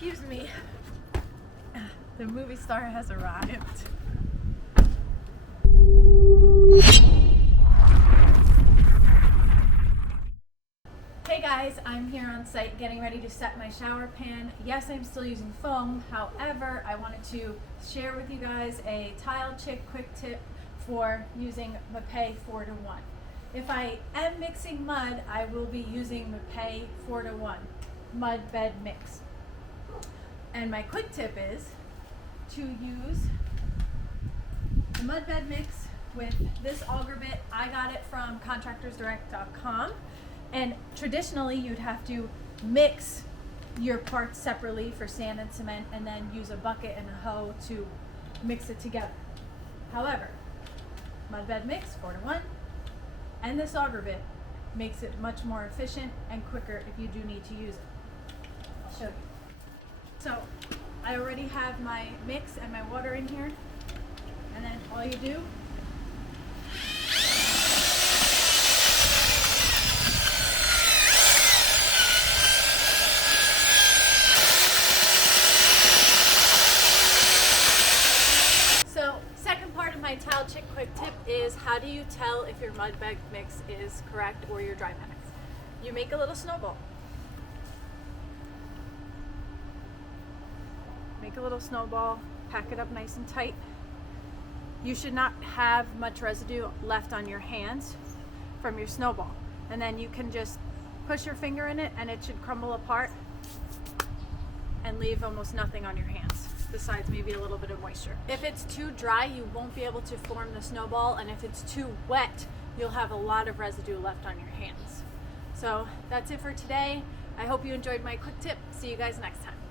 Excuse me. The movie star has arrived. Hey guys, I'm here on site getting ready to set my shower pan. Yes, I'm still using foam. However, I wanted to share with you guys a tile chick quick tip for using Mapei 4-to-1. If I am mixing mud, I will be using Mapei 4-to-1 mud bed mix. And my quick tip is to use the mud bed mix with this auger bit. I got it from contractorsdirect.com. And traditionally, you'd have to mix your parts separately for sand and cement and then use a bucket and a hoe to mix it together. However, mud bed mix 4-to-1 and this auger bit makes it much more efficient and quicker if you do need to use it. I'll show you. So I already have my mix and my water in here, and then all you do my tile chick quick tip is how do you tell if your mud bed mix is correct or your dry mix? You make a little snowball. Make a little snowball, pack it up nice and tight. You should not have much residue left on your hands from your snowball. And then you can just push your finger in it and it should crumble apart and leave almost nothing on your hands, besides maybe a little bit of moisture. If it's too dry, you won't be able to form the snowball, and if it's too wet, you'll have a lot of residue left on your hands. So that's it for today. I hope you enjoyed my quick tip. See you guys next time.